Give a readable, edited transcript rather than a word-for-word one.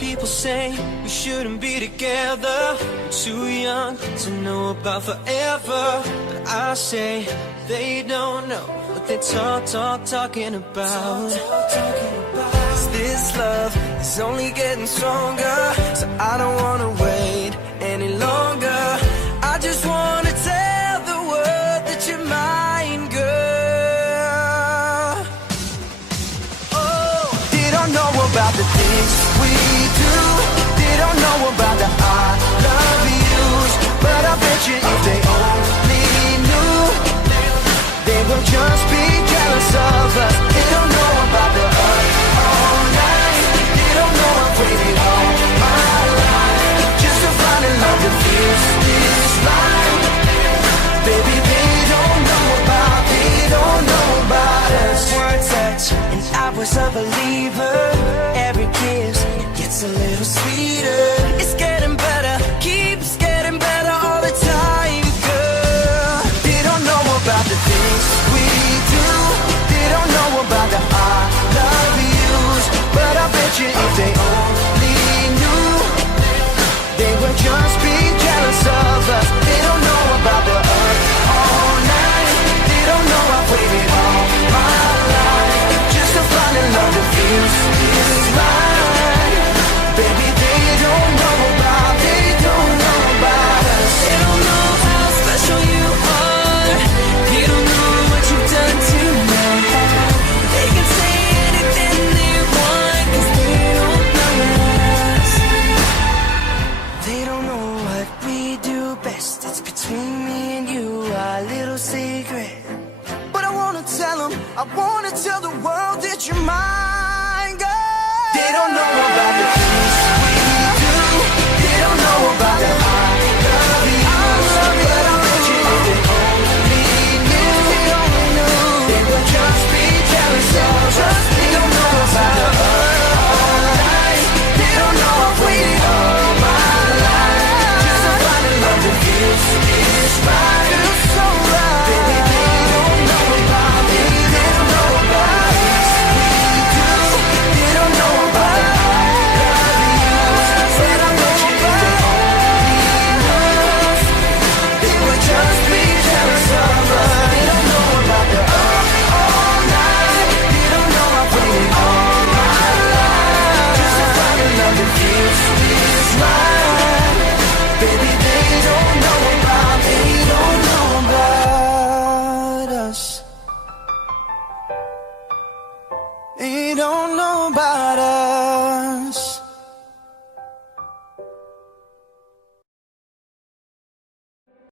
People say we shouldn't be together. We're too young to know about forever. But I say they don't know what they're talking about. 'Cause this love is only getting stronger, so I don't wanna wait any longer. I just wanna tell the world that you're mine, girl. Oh, they don't know about the things we do. They don't know about the I love yous. But I bet you if they only knew, they will just be jealous of us. They don't know about the up all night. They don't know I've waited all my life just to find a love that feels this right. Baby, they don't know about us. One touch and I was a believer.